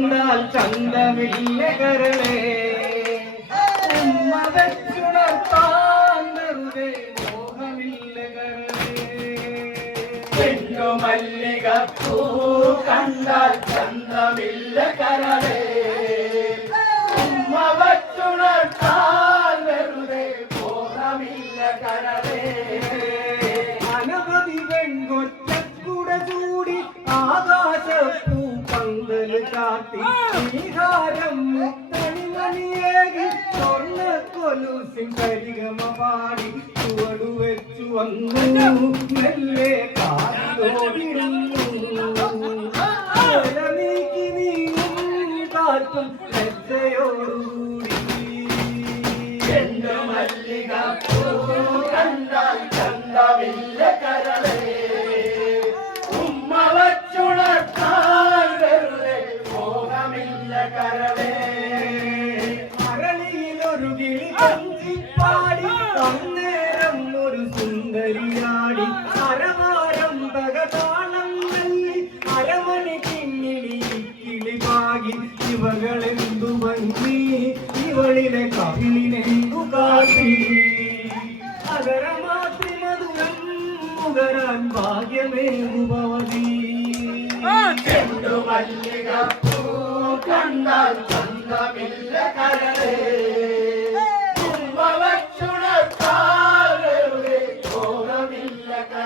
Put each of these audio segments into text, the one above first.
கண்டால் சந்தமில்லை கரலே உம்மதச்சுணர்த்தாந்தருதே மோகமில்லை கரலே மல்லிகப்பூ கண்டால் சந்தமில்லை கரலே உம்மதச்சுணர்த்தான் வெறுதே மோகமில்லை கரலே அனுமதி வெண்கொற்ற கூட சூடி ஆகாச കാട്ടി ശ്രീകാരം മുത്തണിമണിയേകി സ്വർണ കൊലുസിൻ വെച്ചു വന്നു. മെല്ലെ കാത്തോടിടുന്നു നീക്കി നീങ്ങും കാറ്റും എന്റെ കൊഞ്ചിപ്പാടി അന്നേരം ഒരു സുന്ദരിയാടി. അരവാരം തകതാളം നൽകി അരമണി കിങ്ങിളി കിളി പാകി. ഇവകളെന്തു ഭംഗി? ഇവളിലെ കവിളിനെന്തു കാട്ടി? അകരമാത്രി മധുരം മുകരാൻ ഭാഗ്യമേകുഭവതി മല്ലികപ്പൂ കണ്ടാൽ ചന്തമില്ല കരളേ.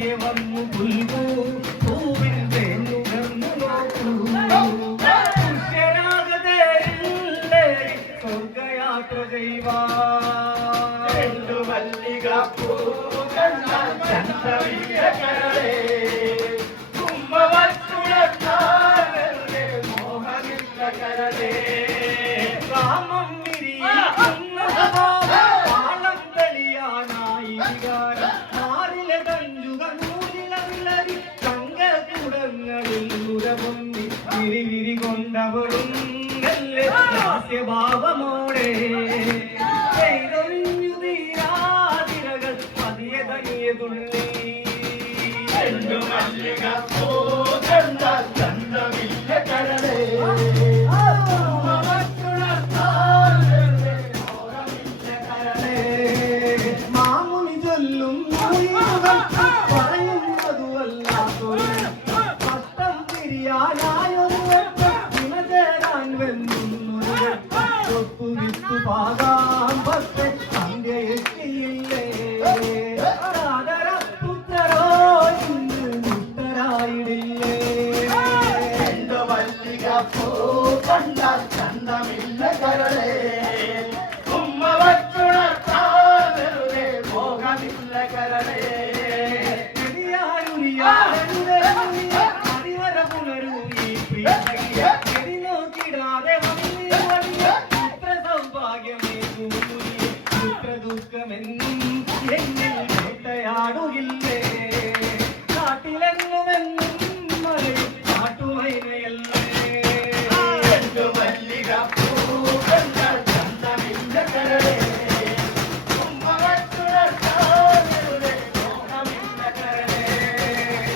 പതിയെ വന്നു പുൽകൂ പൂവിൻ തേന്നുകർന്നു നോക്കൂ സ്വർഗയാത്ര ചെയ്യുവാൻ ചെണ്ടു പൂ കണ്ടാൽ ചന്തമില്ല കരളേ കണ്ടാൽ ചന്തമില്ല കരളേ